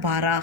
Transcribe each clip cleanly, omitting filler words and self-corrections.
12।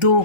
2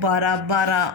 12।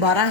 12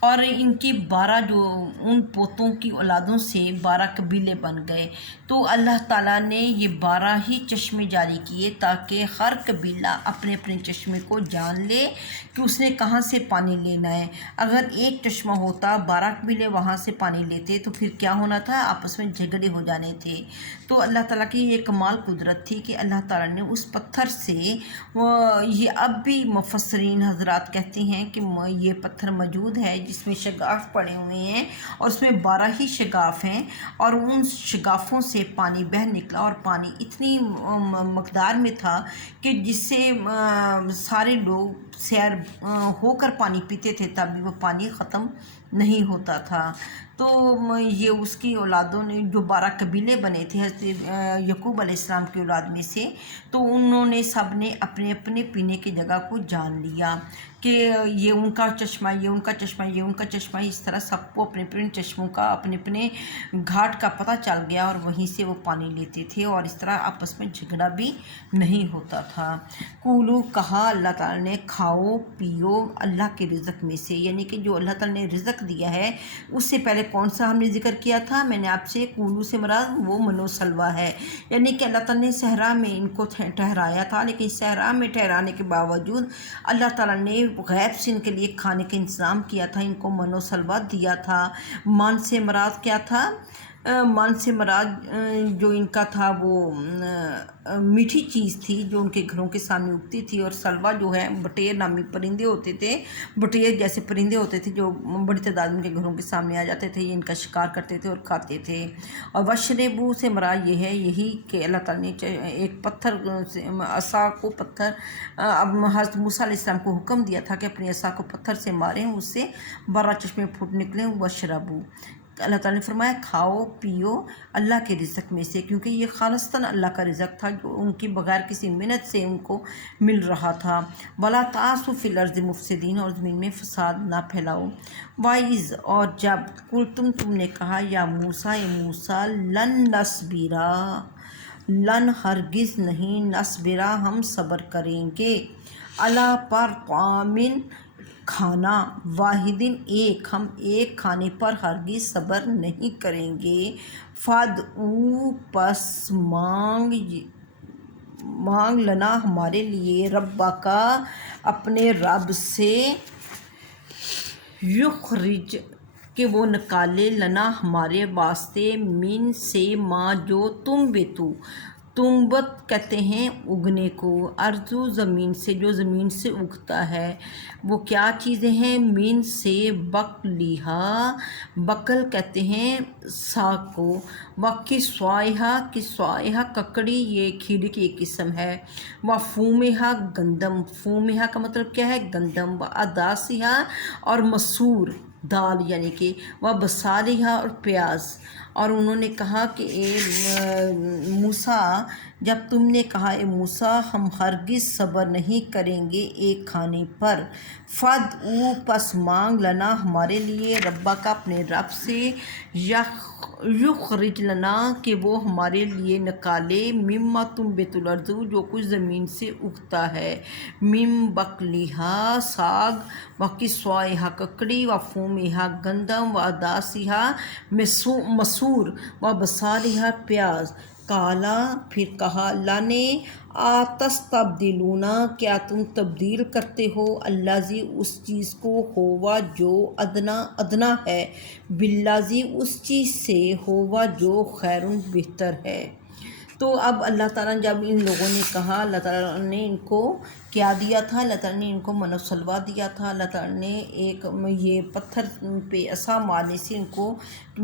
اور ان کے 12 جو ان پوتوں کی اولادوں سے 12 قبیلے بن گئے۔ تو اللہ تعالیٰ نے یہ 12 ہی چشمے جاری کیے تاکہ ہر قبیلہ اپنے اپنے چشمے کو جان لے کہ اس نے کہاں سے پانی لینا ہے۔ اگر ایک چشمہ ہوتا 12 قبیلے وہاں سے پانی لیتے تو پھر کیا ہونا تھا، آپس میں جھگڑے ہو جانے تھے۔ تو اللہ تعالیٰ کی یہ کمال قدرت تھی کہ اللہ تعالیٰ نے اس پتھر سے یہ اب بھی مفسرین حضرات کہتے ہیں کہ یہ پتھر موجود ہے جس میں شگاف پڑے ہوئے ہیں اور اس میں 12 ہی شگاف ہیں، اور ان شگافوں سے پانی بہہ نکلا، اور پانی اتنی مقدار میں تھا کہ جس سے سارے لوگ سیر ہو کر پانی پیتے تھے تب بھی وہ پانی ختم نہیں ہوتا تھا۔ تو یہ اس کی اولادوں نے جو 12 قبیلے بنے تھے حضرت یعقوب علیہ السلام کی اولاد میں سے، تو انہوں نے سب نے اپنے اپنے پینے کی جگہ کو جان لیا کہ یہ ان کا چشمہ، یہ ان کا چشمہ، یہ ان کا چشمہ، اس طرح سب کو اپنے اپنے چشموں کا، اپنے اپنے گھاٹ کا پتہ چل گیا اور وہیں سے وہ پانی لیتے تھے، اور اس طرح آپس میں جھگڑا بھی نہیں ہوتا تھا۔ کولو کہا اللہ تعالیٰ نے، کھاؤ پیو اللہ کے رزق میں سے، یعنی کہ جو اللہ تعالیٰ نے رزق دیا ہے اس سے پہلے کون سا ہم نے ذکر کیا تھا، میں نے آپ سے کولو سے مراد وہ من و سلویٰ ہے، یعنی کہ اللہ تعالیٰ نے صحرا میں ان کو ٹھہرایا تھا، لیکن صحرا میں ٹھہرانے کے باوجود اللہ تعالیٰ نے غیب سے ان کے لیے کھانے کا انتظام کیا تھا، ان کو من و سلویٰ دیا تھا۔ من سے مراد کیا تھا، من سے مراد جو ان کا تھا وہ میٹھی چیز تھی جو ان کے گھروں کے سامنے اگتی تھی، اور سلویٰ جو ہے بٹیر نامی پرندے ہوتے تھے، بٹیر جیسے پرندے ہوتے تھے جو بڑی تعداد ان کے گھروں کے سامنے آ جاتے تھے، یہ ان کا شکار کرتے تھے اور کھاتے تھے۔ اور وشربو سے مراد یہ ہے یہی کہ اللہ تعالیٰ نے ایک پتھر عصا کو پتھر، اب حضرت موسیٰ علیہ السلام کو حکم دیا تھا کہ اپنی عصا کو پتھر سے ماریں، اس سے 12 چشمے پھوٹ نکلیں۔ وشربو اللہ تعالیٰ نے فرمایا کھاؤ پیو اللہ کے رزق میں سے، کیونکہ یہ خالصتاً اللہ کا رزق تھا جو ان کی بغیر کسی منت سے ان کو مل رہا تھا۔ وَلَا تَعْثُوا فِي الْأَرْضِ مُفْسِدِينَ، اور زمین میں فساد نہ پھیلاؤ۔ وَإِذْ، اور جب تم نے کہا یا موسیٰ، اے موسیٰ، لن نصبرا، لن ہرگز نہیں، نصبرا ہم صبر کریں گے، علی پر طعام کھانا، واحدن ایک، ہم ایک کھانے پر ہرگز صبر نہیں کریں گے، فادعو پس مانگ لنا ہمارے لیے، ربا کا اپنے رب سے، یخرج کہ وہ نکالے، لنا ہمارے واسطے، من سے ما جو تنبت کہتے ہیں اگنے کو، ارضو زمین سے جو زمین سے اگتا ہے، وہ کیا چیزیں ہیں، من سے بقلیہا، بقل کہتے ہیں ساگ کو، کسوائہا ککڑی، یہ کھیرے کی ایک قسم ہے، فومہا گندم، فومہا کا مطلب کیا ہے گندم، اداسیہا اور مسور دال یعنی کہ، بصالہا اور پیاز۔ اور انہوں نے کہا کہ اے موسیٰ، جب تم نے کہا اے موسیٰ ہم ہرگز صبر نہیں کریں گے ایک کھانے پر، فادعو پس مانگ لنا ہمارے لیے، ربا کا اپنے رب سے، یخرج لنا کہ وہ ہمارے لیے نکالے، مما تنبت الارض جو کچھ زمین سے اگتا ہے، من بقلیہا ساگ، کسوائہا ککڑی، فومہا گندم، اداسیہا مسور، بصالہا پیاز۔ کالا پھر کہا اللہ نے، آتستبدلون کیا تم تبدیل کرتے ہو، الذی اس چیز کو، ہوا جو ادنا ہے، بالذی اس چیز سے، ہوا جو خیر بہتر ہے۔ تو اب اللہ تعالیٰ نے جب ان لوگوں نے کہا، اللہ تعالیٰ نے ان کو کیا دیا تھا، اللہ تعالیٰ نے ان کو من و سلویٰ دیا تھا، اللہ تعالیٰ نے ایک یہ پتھر پہ عصا مارنے سے ان کو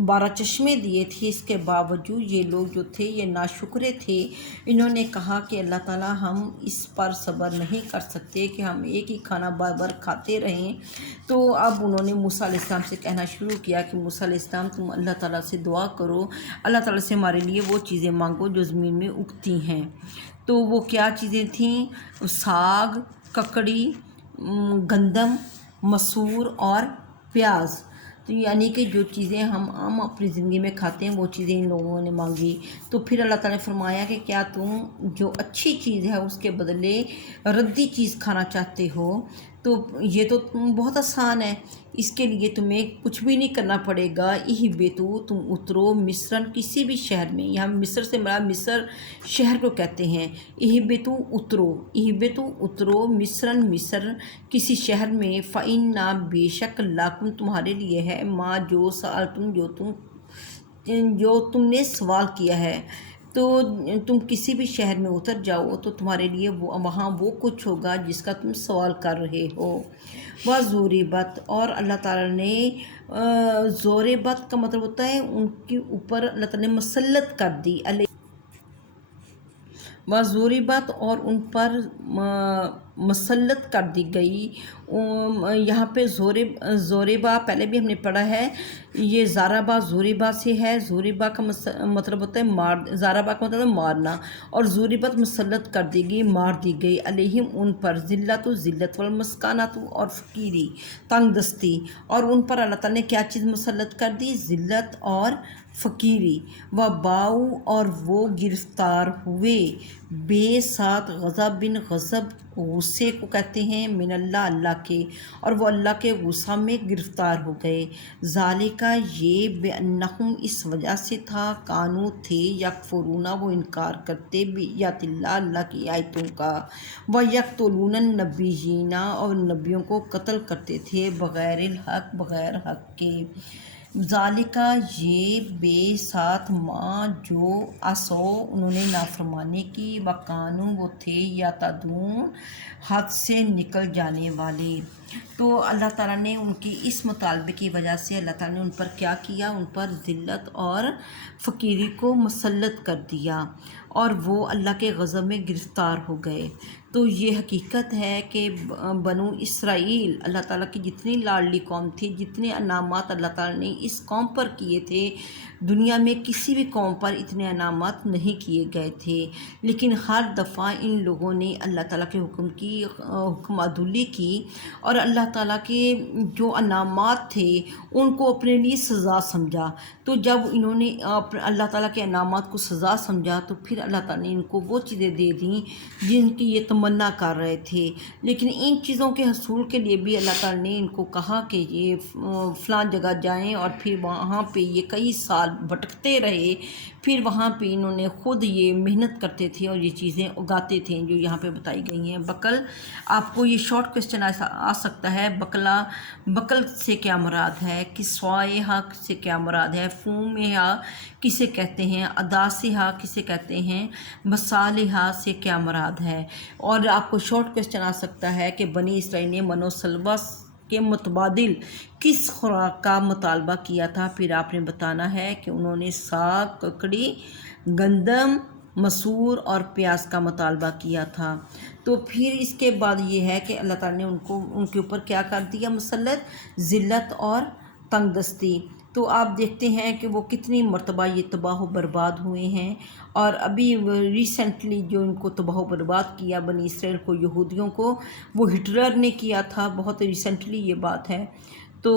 12 چشمے دیے تھے، اس کے باوجود یہ لوگ جو تھے یہ ناشکرے تھے، انہوں نے کہا کہ اللہ تعالیٰ ہم اس پر صبر نہیں کر سکتے کہ ہم ایک ہی کھانا بار بار کھاتے رہیں۔ تو اب انہوں نے موسیٰ علیہ السلام سے کہنا شروع کیا کہ موسیٰ علیہ السلام تم اللہ تعالیٰ سے دعا کرو، اللہ تعالیٰ سے ہمارے لیے وہ چیزیں مانگو جو زمین میں اگتی ہیں۔ تو وہ کیا چیزیں تھیں، ساگ، ککڑی، گندم، مسور اور پیاز۔ تو یعنی کہ جو چیزیں ہم عام اپنی زندگی میں کھاتے ہیں وہ چیزیں ان لوگوں نے مانگی۔ تو پھر اللہ تعالیٰ نے فرمایا کہ کیا تم جو اچھی چیز ہے اس کے بدلے ردی چیز کھانا چاہتے ہو، تو یہ تو بہت آسان ہے، اس کے لیے تمہیں کچھ بھی نہیں کرنا پڑے گا۔ اہبطوا، تم اترو، مصرن، کسی بھی شہر میں، یہاں مصر سے مراد مصر شہر کو کہتے ہیں۔ اہبطوا، اترو، اہبطوا اترو، مصرن، مصر کسی شہر میں، فإن، بے شک، لکم تمہارے لیے ہے، ما جو سألتم، جو تم نے سوال کیا ہے۔ تو تم کسی بھی شہر میں اتر جاؤ تو تمہارے لیے وہاں وہ کچھ ہوگا جس کا تم سوال کر رہے ہو۔ وَضُرِبَتْ، اور اللہ تعالیٰ نے ضُرِبَت کا مطلب ہوتا ہے ان کے اوپر اللہ تعالیٰ نے مسلط کر دی، وَضُرِبَت، اور ان پر مسلط کر دی گئی۔ یہاں پہ زوربا پہلے بھی ہم نے پڑھا ہے، یہ زاربا زوربا سے ہے۔ زوربا کا مطلب ہوتا ہے زاربا کا مطلب ہے مارنا، اور زوربت مسلط کر دی گئی، مار دی گئی، علیہم ان پر، ذلت ذلت، والمسکانۃ اور فقیری تنگ دستی، اور ان پر اللہ تعالیٰ نے کیا چیز مسلط کر دی؟ ذلت اور فقیری۔ وباؤ، اور وہ گرفتار ہوئے، بے ساتھ غضب، غضب غصے کو کہتے ہیں، من اللہ، اللہ کے، اور وہ اللہ کے غصہ میں گرفتار ہو گئے۔ ذالکہ، یہ، بأنہم، اس وجہ سے تھا، کانو تھے، یکفرون، وہ انکار کرتے، بآیات اللہ، اللہ کی آیتوں کا، ویقتلون النبیین، اور نبیوں کو قتل کرتے تھے، بغیر الحق، بغیر حق کے۔ ذالکہ، یہ، بے ساتھ، ما، جو، عصوا، انہوں نے نافرمانی کی، وکانوا، وہ تھے، یعتدون، حد سے نکل جانے والے۔ تو اللہ تعالیٰ نے ان کی اس مطالبے کی وجہ سے اللہ تعالیٰ نے ان پر کیا کیا؟ ان پر ذلت اور فقیری کو مسلط کر دیا، اور وہ اللہ کے غضب میں گرفتار ہو گئے۔ تو یہ حقیقت ہے کہ بنو اسرائیل اللہ تعالیٰ کی جتنی لاڈلی قوم تھی، جتنے انعامات اللہ تعالیٰ نے اس قوم پر کیے تھے، دنیا میں کسی بھی قوم پر اتنے انعامات نہیں کیے گئے تھے، لیکن ہر دفعہ ان لوگوں نے اللہ تعالیٰ کے حکم عدولی کی، اور اللہ تعالیٰ کے جو انعامات تھے ان کو اپنے لیے سزا سمجھا۔ تو جب انہوں نے اللہ تعالیٰ کے انعامات کو سزا سمجھا تو پھر اللہ تعالیٰ نے ان کو وہ چیزیں دے دیں جن کی یہ تمنا کر رہے تھے، لیکن ان چیزوں کے حصول کے لیے بھی اللہ تعالیٰ نے ان کو کہا کہ یہ فلاں جگہ جائیں، اور پھر وہاں پہ یہ کئی سال بھٹکتے رہے، پھر وہاں پہ انہوں نے خود یہ محنت کرتے تھے اور یہ چیزیں اگاتے تھے جو یہاں پہ بتائی گئی ہیں۔ بقل، آپ کو یہ شارٹ کوسچن آ سکتا ہے، بقل سے کیا مراد ہے، کسوائے سے کیا مراد ہے، فومہا کسے کہتے ہیں، اداسہا کسے کہتے ہیں، مصالحہ سے کیا مراد ہے۔ اور آپ کو شارٹ کوسچن آ سکتا ہے کہ بنی اسرائیل نے من و سلوہ کے متبادل کس خوراک کا مطالبہ کیا تھا؟ پھر آپ نے بتانا ہے کہ انہوں نے ساگ، ککڑی، گندم، مسور اور پیاز کا مطالبہ کیا تھا۔ تو پھر اس کے بعد یہ ہے کہ اللہ تعالیٰ نے ان کے اوپر کیا کر دیا مسلط؟ ذلت اور تنگ دستی۔ تو آپ دیکھتے ہیں کہ وہ کتنی مرتبہ یہ تباہ و برباد ہوئے ہیں، اور ابھی ریسنٹلی جو ان کو تباہ و برباد کیا بنی اسرائیل کو، یہودیوں کو، وہ ہٹلر نے کیا تھا، بہت ریسنٹلی یہ بات ہے۔ تو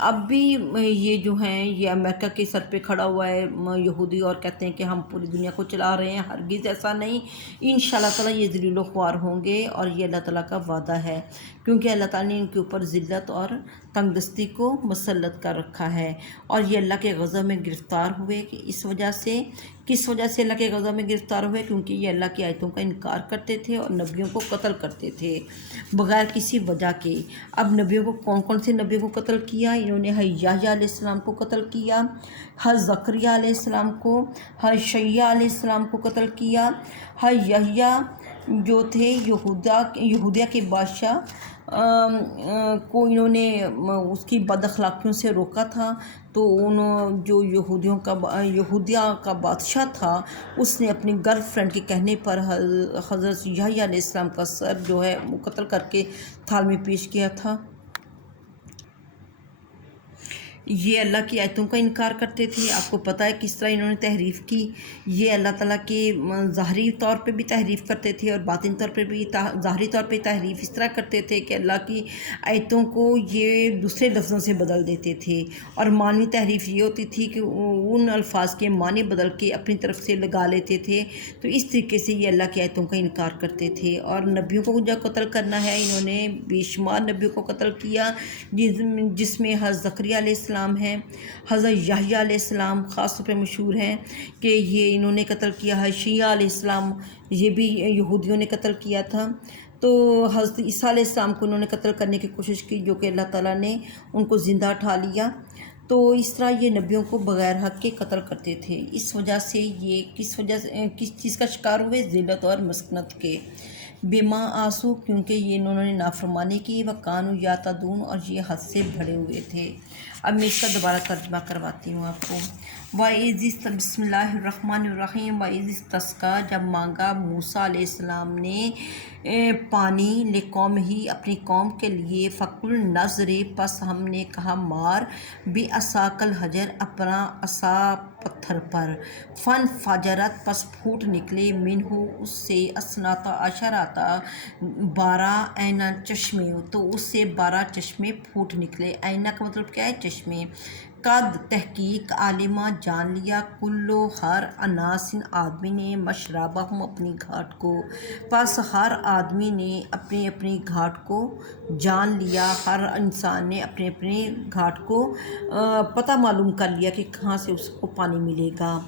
اب بھی یہ جو ہیں یہ امریکہ کے سر پہ کھڑا ہوا ہے یہودی، اور کہتے ہیں کہ ہم پوری دنیا کو چلا رہے ہیں۔ ہرگز ایسا نہیں، انشاءاللہ تعالیٰ یہ ذلیل و خوار ہوں گے، اور یہ اللہ تعالیٰ کا وعدہ ہے، کیونکہ اللہ تعالیٰ نے ان کے اوپر ذلت اور تنگ دستی کو مسلط کر رکھا ہے، اور یہ اللہ کے غضب میں گرفتار ہوئے کہ کس وجہ سے اللہ کے غضب میں گرفتار ہوئے؟ کیونکہ یہ اللہ کی آیتوں کا انکار کرتے تھے اور نبیوں کو قتل کرتے تھے بغیر کسی وجہ کے۔ اب نبیوں کو کون سے نبیوں کو قتل کیا؟ انہوں نے یحییٰ علیہ السلام کو قتل کیا، زکریا علیہ السلام کو، یحییٰ علیہ السلام کو قتل کیا۔ یحییٰ جو تھے یہودیہ کے بادشاہ کو انہوں نے اس کی بد اخلاقیوں سے روکا تھا، تو جو یہودیہ کا بادشاہ تھا، اس نے اپنی گرل فرینڈ کے کہنے پر حضرت یحییٰ علیہ السلام کا سر جو ہے وہ قتل کر کے تھال میں پیش کیا تھا۔ یہ اللہ کی آیتوں کا انکار کرتے تھے۔ آپ کو پتہ ہے کس طرح انہوں نے تحریف کی۔ یہ اللہ تعالیٰ کے ظاہری طور پہ بھی تحریف کرتے تھے اور باطن طور پہ بھی ظاہری طور پہ تحریف اس طرح کرتے تھے کہ اللہ کی آیتوں کو یہ دوسرے لفظوں سے بدل دیتے تھے، اور معنوی تحریف یہ ہوتی تھی کہ ان الفاظ کے معنی بدل کے اپنی طرف سے لگا لیتے تھے۔ تو اس طریقے سے یہ اللہ کی آیتوں کا انکار کرتے تھے، اور نبیوں کو جو قتل کرنا ہے انہوں نے بے شمار نبیوں کو قتل کیا، جس میں حضرت زکریا علیہ السلام ہیں، حضرت یحییٰ علیہ السلام خاص طور پہ مشہور ہیں کہ یہ انہوں نے قتل کیا ہے۔ شیعہ علیہ السلام یہ بھی یہودیوں نے قتل کیا تھا۔ تو حضرت عیسیٰ علیہ السلام کو انہوں نے قتل کرنے کی کوشش کی، جو کہ اللہ تعالیٰ نے ان کو زندہ اٹھا لیا۔ تو اس طرح یہ نبیوں کو بغیر حق کے قتل کرتے تھے۔ اس وجہ سے یہ کس چیز کا شکار ہوئے؟ ذلت اور مسکنت کے۔ بما آسو، کیونکہ یہ انہوں نے نافرمانی کی، وکانو یعتدون، اور یہ حد سے بڑھے ہوئے تھے۔ اب میں اس کا دوبارہ ترجمہ کرواتی ہوں آپ کو۔ وَإِذِ بسم اللہ الرحمن الرحیم۔ وَإِذِ اسْتَسْقَىٰ، جب مانگا موسیٰ علیہ السلام نے پانی، لِقَوْمِهِ، اپنی قوم کے لیے، فَقُلْنَا اضْرِب، پس ہم نے کہا مار، بِعَصَاكَ الْحَجَرَ، اپنا عصا پتھر پر، فَانْفَجَرَتْ، پس پھوٹ نکلے، مِنْہُ، اس سے، اثْنَتَا عَشَرَۃ، 12 عیناً، چشمے، تو اس سے 12 چشمے پھوٹ نکلے۔ عینہ کا مطلب کیا ہے؟ چشمے۔ قد، تحقیق، عالمہ، جان لیا، کلو، ہر، اناس، آدمی نے، مشربہم، اپنی گھاٹ کو، پس ہر آدمی نے اپنی اپنی گھاٹ کو جان لیا، ہر انسان نے اپنے اپنے گھاٹ کو پتہ معلوم کر لیا کہ کہاں سے اس کو پانی ملے گا۔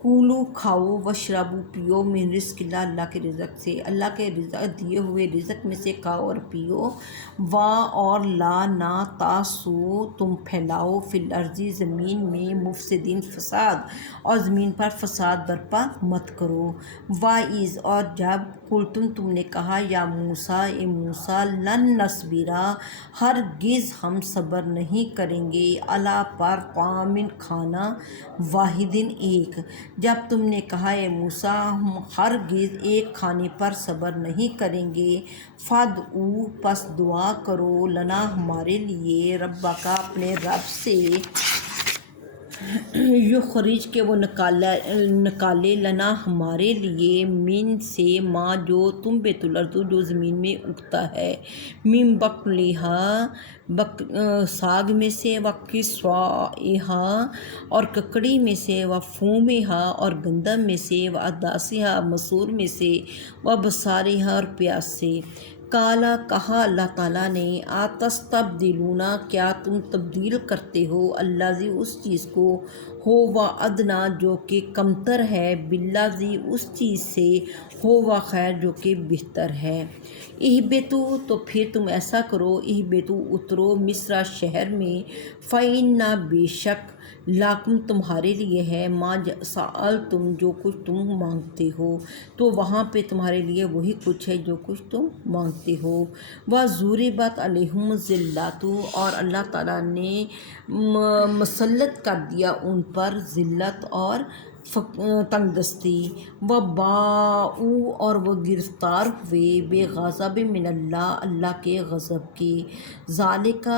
کولو، کھاؤ، وشربو، پیو، من رزق اللہ، اللہ کے رزق سے، اللہ کے رزق دیے ہوئے رزق میں سے کھاؤ اور پیو۔ اور لا، نہ، تاسو، تم پھیلاؤ، فی الارض، زمین میں، مفسدین، فساد، اور زمین پر فساد برپا مت کرو۔ وَإِذْ، اور جب، قلتم، تم نے کہا، یا موسیٰ، اے موسیٰ، لن نصبرا، ہرگز ہم صبر نہیں کریں گے، علی، پر، طعام، کھانا، واحدن، ایک۔ جب تم نے کہا اے موسیٰ ہم ہرگز ایک کھانے پر صبر نہیں کریں گے، فَادْعُ، پس دعا کرو، لنا، ہمارے لیے، ربک، اپنے رب سے، یخرج، کہ وہ نکالے، لنا، ہمارے لیے، من، سے، ما، جو، تنبت الارض، جو زمین میں اگتا ہے، من بقلہا، ساگ میں سے، وقصوائہا، اور ککڑی میں سے، وفومہا، اور گندم میں سے، وعدسہا، مسور میں سے، وبصارہا، اور پیاز سے۔ قالا، کہا اللہ تعالیٰ نے، اتستبدلون، کیا تم تبدیل کرتے ہو، الذی، اس چیز کو، ہو ادنیٰ، جو کہ کمتر ہے، بالذی، اس چیز سے، ہو خیر، جو کہ بہتر ہے۔ اہبطوا، تو پھر تم ایسا کرو، اہبطوا، اترو، مصر، شہر میں، فإن، بے شک، لاکم، تمہارے لیے ہے، ما سألتم، جو کچھ تم مانگتے ہو، تو وہاں پہ تمہارے لیے وہی کچھ ہے جو کچھ تم مانگتے ہو۔ وَضُرِبَتْ عَلَيْهِمُ الذِّلَّةُ، اور اللہ تعالیٰ نے مسلط کر دیا ان پر ذلت اور تنگ دستی۔ وَبَاءُوا، اور وہ گرفتار ہوئے، بِغَضَبٍ مِّنَ اللَّهِ، اللہ کے غضب کے۔ ذَلِکَ،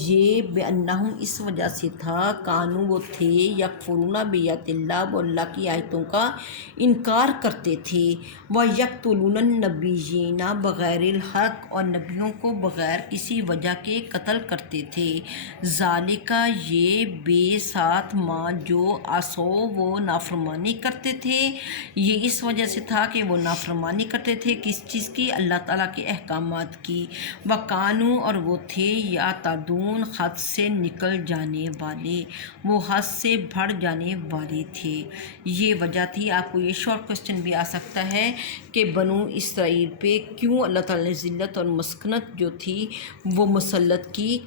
یہ، بِأَنَّهُمْ، اس وجہ سے تھا، کانوا، وہ تھے، یکفرون بآیات اللہ، وہ اللہ کی آیتوں کا انکار کرتے تھے، وَیَقْتُلُونَ النَّبِیِّینَ بغیر الحق، اور نبیوں کو بغیر کسی وجہ کے قتل کرتے تھے۔ ذَلِکَ، یہ، بے، ساتھ، ما، جو، عصوا، وہ نافرمانی کرتے تھے، یہ اس وجہ سے تھا کہ وہ نافرمانی کرتے تھے، کس چیز کی؟ اللہ تعالیٰ کے احکامات کی۔ وَکَانُوا، اور وہ تھے، یعتدون، حد سے نکل جانے والے، وہ حد سے بڑھ جانے والے تھے۔ یہ وجہ تھی۔ آپ کو یہ شارٹ کوسچن بھی آ سکتا ہے کہ بنو اسرائیل پہ کیوں اللہ تعالیٰ نے ذلت اور مسکنت جو تھی وہ مسلط کی،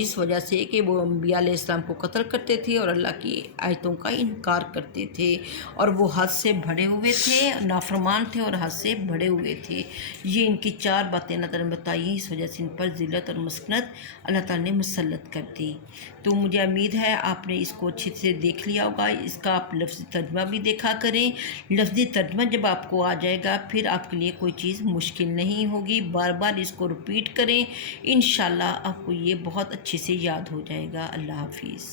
اس وجہ سے کہ وہ انبیاء علیہ السلام کو قتل کرتے تھے اور اللہ کی آیتوں کا انکار کرتے تھے اور وہ حد سے بڑھے ہوئے تھے، نافرمان تھے اور حد سے بڑھے ہوئے تھے۔ یہ ان کی 4 باتیں اللہ تعالیٰ نے بتائی، اس وجہ سے ان پر ذلت اور مسکنت اللہ تعالیٰ نے مسلط کر دی۔ تو مجھے امید ہے آپ نے اس کو اچھے سے دیکھ لیا ہوگا، اس کا آپ لفظی ترجمہ بھی دیکھا کریں۔ لفظی ترجمہ جب آپ کو آ جائے گا پھر آپ کے لیے کوئی چیز مشکل نہیں ہوگی، بار بار اس کو رپیٹ کریں، انشاءاللہ آپ کو یہ بہت اچھے سے یاد ہو جائے گا۔ اللہ حافظ۔